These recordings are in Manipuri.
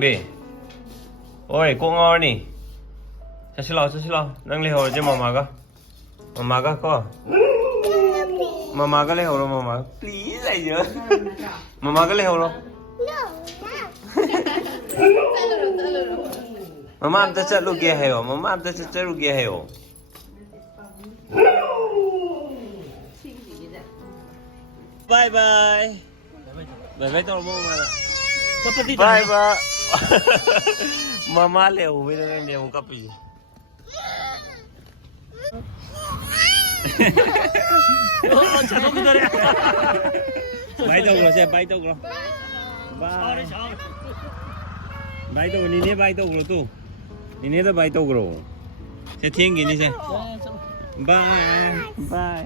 Bì. Ôi, cô ngon nè. Sao nang liho je mama ka ko. Mama ka liho ro mama. Please ai giờ. Mama ka liho ro. Mama amta chalu gaya hai ho. Mama amta chalu gaya hai ho. Bye bye. Bye bye tao mama. Bye bye. Mama liho với nó đang đeo cặp gì. Bay đâu rồi xem bay đâu rồi. Bay đâu nè bay đâu rồi tu. Nè đó bay đâu rồi. Sẽ thiên gì nè xem. Bye bye.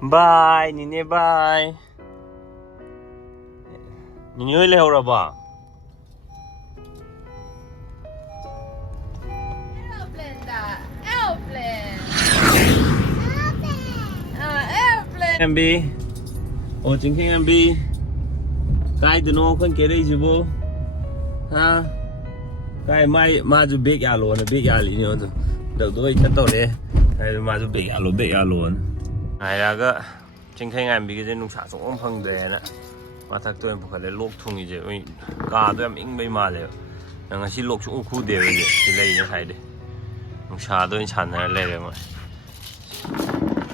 Bye nè bye. Nè ơi leo rồi bà. Em bi, ồ chính khi em bi, cái từ nó con kia đây chứ bố, ha, cái mai mà chú biết à luôn, biết à lý nữa rồi, đầu tôi chắc tao đấy, cái mà chú biết à luôn, này là cái chính khi em bi cái nông sản cũng phong đề nè, mà thật tôi em phải lấy lốp thùng gì vậy, cả tôi em in bay màเลย, nhưng mà chỉ lốp cũng khu đề vậy, chỉ lấy những cái đấy, nông sản tôi chán này lấy rồi mà.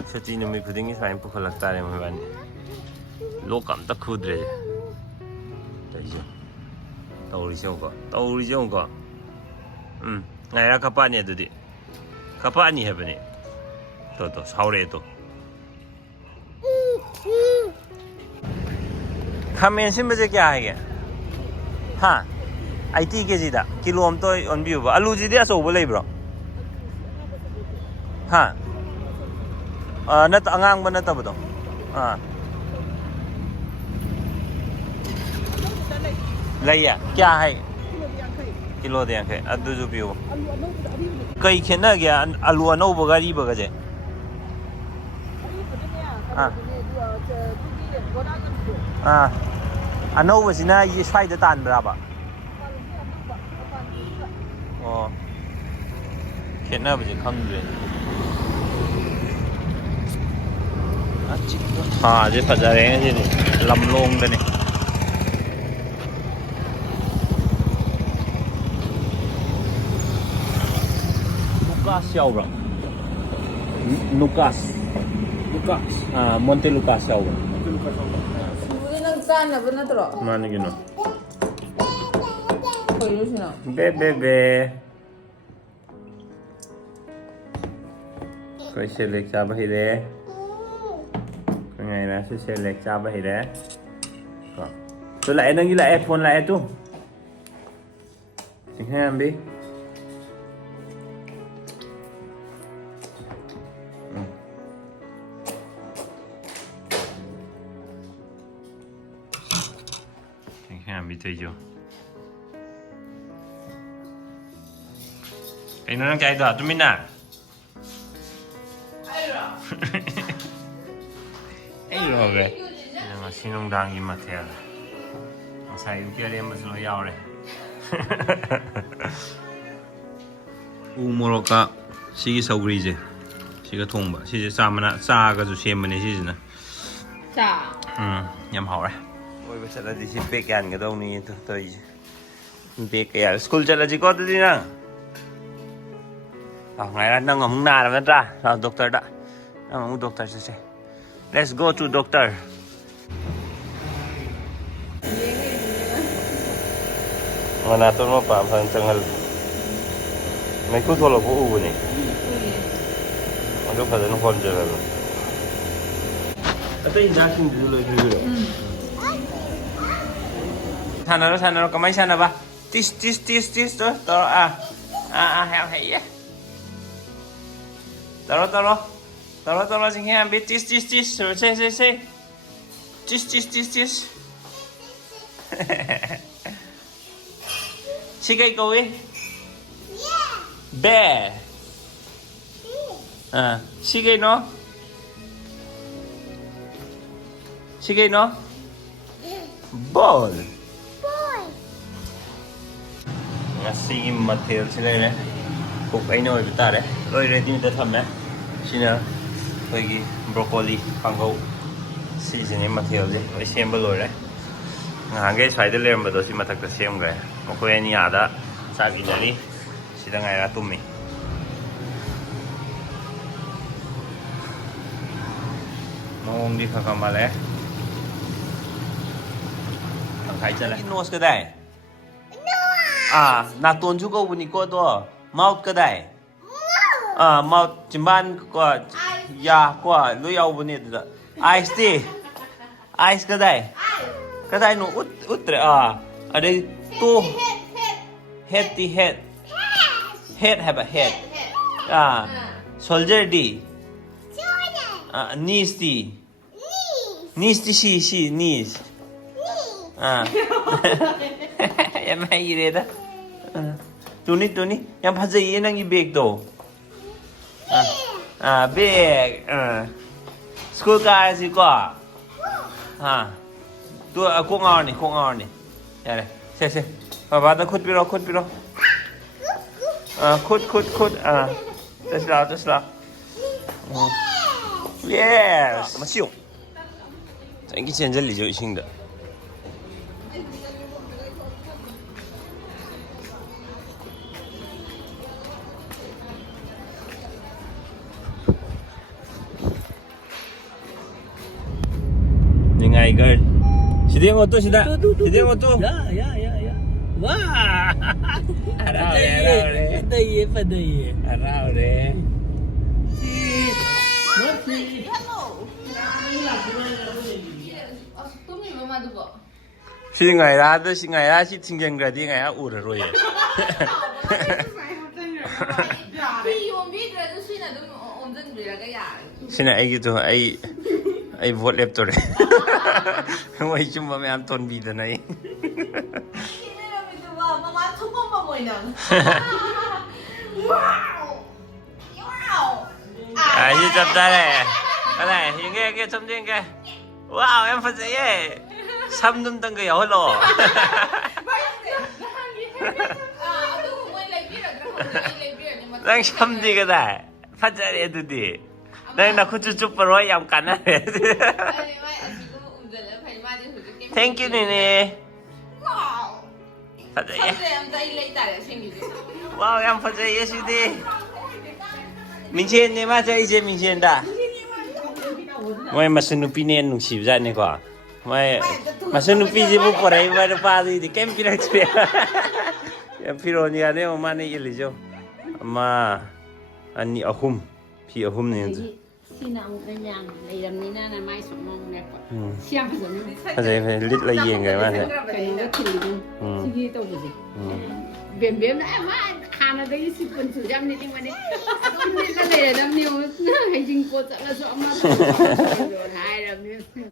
Seti numi kudingi sain pukul लगता है मुझे बनी लोग कम तक खुद रहे ताऊरी जोंगा नायरा कपानी है दुदी कपानी है बनी तो साउरे तो हमें सिम बजे क्या है क्या हाँ IT के जीता किलो हम तो ऑन भी हुआ आलू जी दिया सो बोले ब्रो हाँ नत अंगांग बना तब तो लैया क्या है किलो दे आंखे अद्दू जो पियो कई खेना गया आलू अनो बगारी बगजे अनो बसिना ये स्वाइद तान बराबा ओ खेना बजे खंगरे हाँ जी फजा रहे हैं जी लमलोंग ने Lucas यावरा Lucas Monte Lucas यावरा 우리 는 짠나 보나 들어. माने किनो 보여주시나. बे कोई से लेके जा भाई रे ngày là sẽ lệch ra vậy đấy tôi lại đang ghi lại iPhone lại tu chính hai em đi chính hai em đi chơi chưa cái nó đang chạy đỏ tôi mình à rồi nhưng mà xin ông đang im mặt theo xài kia đem một số Yaodre 우모로가 시기 서구리지 시가 통바 시지 싸마나 싸가 좀 셈네 시지나 자. nhầm hậu rồi ôi bây giờ là đi xin bê cái đâu nè tôi bê cái school chạy là chỉ có tôi đi nè ngày là đang ngắm nà là ra rồi doctor đã đang ngắm doctor sẽ let's go to doctor mana tôi mau paham sang cengal mấy cú thua là cú u này anh phải nó còn chơi rồi cái injection dulu dulu sana kamay sana ba tis to heo hei taro sing hea bit tis rồi say tis Sige go in. Bear. Sige no. Sige no? Ball. Ngasi mathel chile ne. Cook ai noi bitare. Loi ready ta thamme. Sina hoigi broccoli pangau. Seasoning mathel je. Oi semba loi re. Ngange side lemba do si mathak ta sem ga. Mokoi ani ada sa gi jari. Sida ngai ra tummi. Mong đi khá mà lẽ thằng thấy chưa lại nose cái đây na tôn chú câu buni cô to mouth cái đây mouth chim ban qua ya qua lưỡi ao buni đó eyes đi eyes cái đây nó út rồi ở đây tu head đi head have a head soldier đi knees đi knees đi she knees em hay gì đấy đó tuni em phát gì năng gì bag đồ bag school guys gì quá tôi cũng ngon này đây này xem bà ta khut biro khut just là yes mà siêu anh cái chân rất là dễ sinh được như ngày girl sini motor sini motor ya wah arau deh sini ngày ra đó sini ngày ra sini tinggal gadi ngày ra ur rồi sini ai gitu ai vote left rồi ngồi chung với anh Tôn bị thế này như chập ta này cái này những cái chấm trên cái wow em phát dễ xăm đâm tăng cái áo lò đang xăm gì cái này phát dễ được đi đang nào cứ chụp rồi em cắn này thank you nene phát dễ wow em phát dễ gì đi mình trên này mà chơi chơi mình trên đã mày mà sinh nupi nên nung xỉu ra này quả mày mà sinh nupi gì bố bỏ đấy mà nó pha gì thì kem phi lại chơi em phi rồi nhà đấy mà này gì chứ mà anh đi ở hum này khi nào cái nhà này làm như thế này mai sụp mông này xem phải giống như thế phải lít lấy gì người mà thế cái nó thì đi đâu rồi biển biển đấy mà Hàn ở đây chỉ cần sử dụng này nhưng mà đấy cái này làm nhiều hành trình cô sợ là sợ mà hai làm nhiều